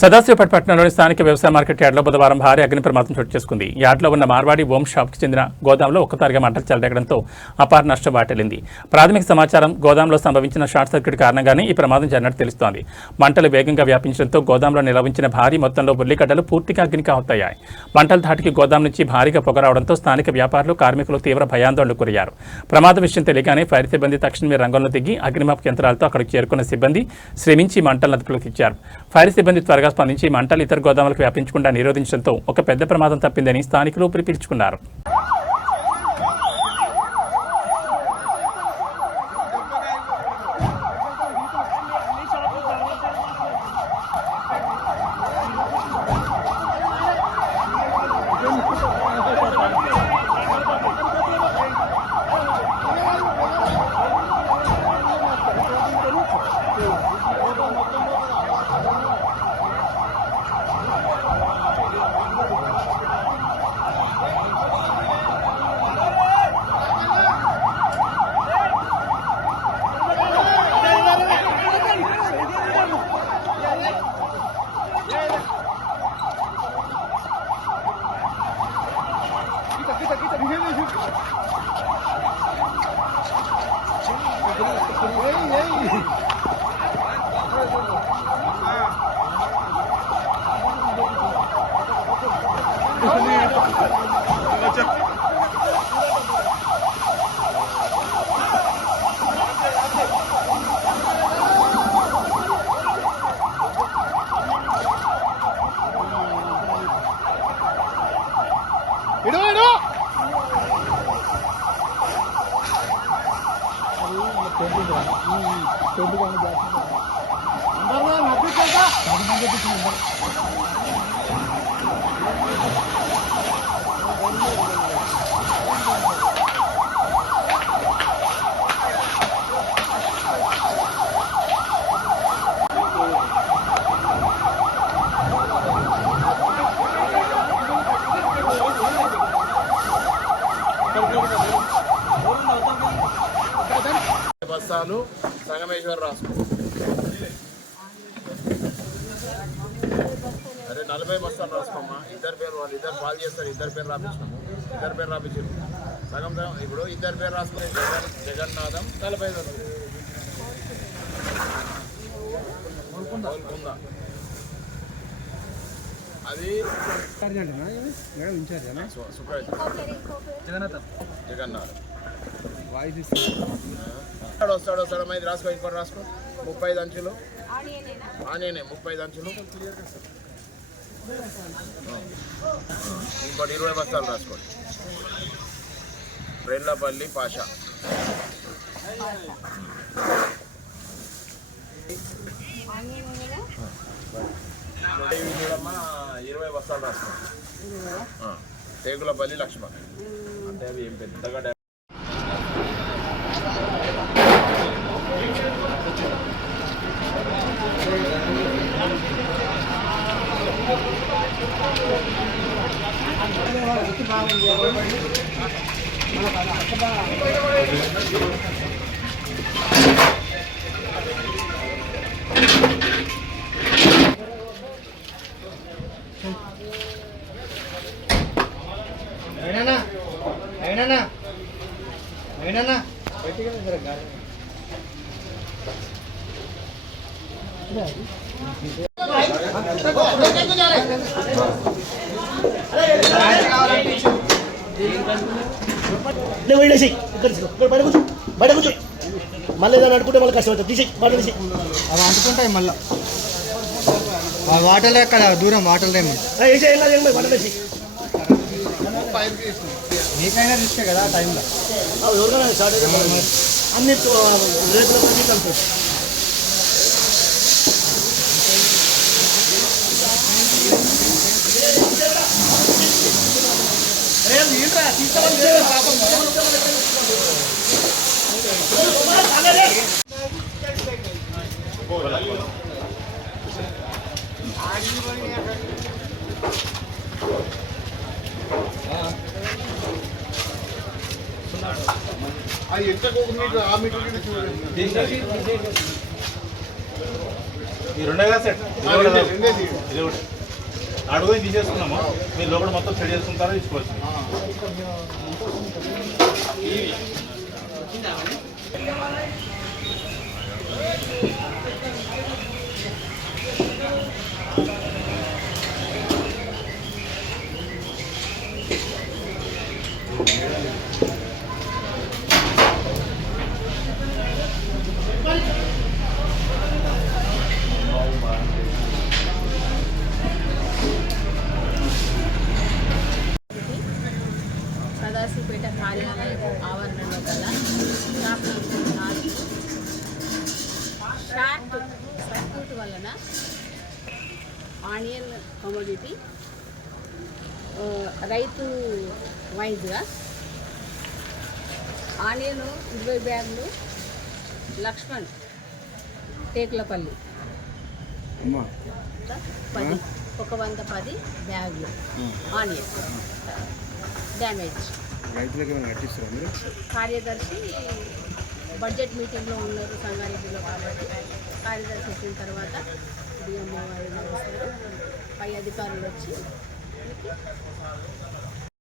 సదాశివపేట పట్టణంలోని స్థానిక వ్యవసాయ మార్కెట్ యార్డ్లో బుధవారం భారీ అగ్ని ప్రమాదం చోటు చేసుకుంది. యార్డ్లో ఉన్న మార్వాడి ఓం షాప్కి చెందిన గోదాంలో ఒక్కసారిగా మంటలు చెలరేగడంతో అపార నష్టం వాటిల్లింది. ప్రాథమిక సమాచారం గోదాంలో సంభవించిన షార్ట్ సర్క్యూట్ కారణంగానే ఈ ప్రమాదం జరిగినట్టు తెలుస్తోంది. మంటలు వేగంగా వ్యాపించడంతో గోదాంలో నిలవించిన భారీ మొత్తంలో ఉల్లిగడ్డలు పూర్తిగా అగ్నికి ఆహుతయ్యాయి. మంటల ధాటికి గోదాం నుంచి భారీగా పొగ రావడంతో స్థానిక వ్యాపారులు, కార్మికులు తీవ్ర భయాందోళనకు గురయ్యారు. ప్రమాద విషయం తెలియగానే ఫైర్ సిబ్బంది తక్షణమే రంగంలో దిగి అగ్నిమాపక యంత్రాలతో అక్కడికి చేరుకున్న సిబ్బంది శ్రమించి మంటలను అదుపులోకి తెచ్చారు. ఫైర్ సిబ్బంది త్వరగా స్పందించి మంటలు ఇతర గోదాములకు వ్యాపించకుండా నిరోధించడంతో ఒక పెద్ద ప్రమాదం తప్పిందని స్థానికులు ఊపిరి పీల్చుకున్నారు. బస్తాలు సంగమేశ్వర రాసుకో. అరే 40 బస్తాలు రాసుకోమ్మా. ఇద్దరు పేరు వాళ్ళు ఇద్దరు పాలు చేస్తారు. ఇద్దరు పేరు రాపించినాము. ఇద్దరు పేరు రాపించారు. సగం సగం ఇప్పుడు ఇద్దరు పేరు రాసుకునే జగన్నాథం 45 అది జగన్నాథం వస్తాడు మైది రాసుకో. ఇంకోటి రాసుకో. 35 అంచులు ఆనేనే 35 అంచులు. ఇంకోటి 20 బస్తాలు రాసుకోండి. రెల్లపల్లి పాషా 20 బస్తాలు రాసుకోండి. తేగులపల్లి లక్ష్మణ్ అంటే అవి ఏం పెద్దగా బయట కూర్చో. మళ్ళీ ఏదైనా అనుకుంటే మళ్ళీ కష్టం తీసి బయట తీసి అవి అంటుకుంటాయి. మళ్ళీ వాటర్ ఎక్కడ దూరం వాటర్ లేము బయట తీసి మీకైనా రిస్కే కదా ఆ టైంలో. ఎవరికైనా షార్టేజ్ అన్ని రేట్ల కలిపి ఎంత మీటర్ ఆ మీటర్ ఈ రెండే కదా సెట్ ఇది ఒకటి అడుగు తీసేసుకున్నాము మీరు లోపల మొత్తం సెట్ చేసుకుంటారో తీసుకోవచ్చు సదాశివపేట కార్యాలయం ఆవరణలో గల షాప్ నంబర్ 4 షార్ట్ సర్క్యూట్ వలన ఆనియన్ కమోడిటీ రైతు వైజ్గా ఆనియన్ 20 బ్యాగులు లక్ష్మణ్ టేకులపల్లి 110 బ్యాగులు ఆనియన్ డ్యామేజ్. రైతులకు ఏమైనా కట్టిస్తారా మీరు? కార్యదర్శి బడ్జెట్ మీటింగ్లో ఉన్నారు సంగారెడ్డిలో కాబట్టి కార్యదర్శి వచ్చిన తర్వాత డిఎంఓ వారు వస్తారు, పై అధికారులు వచ్చి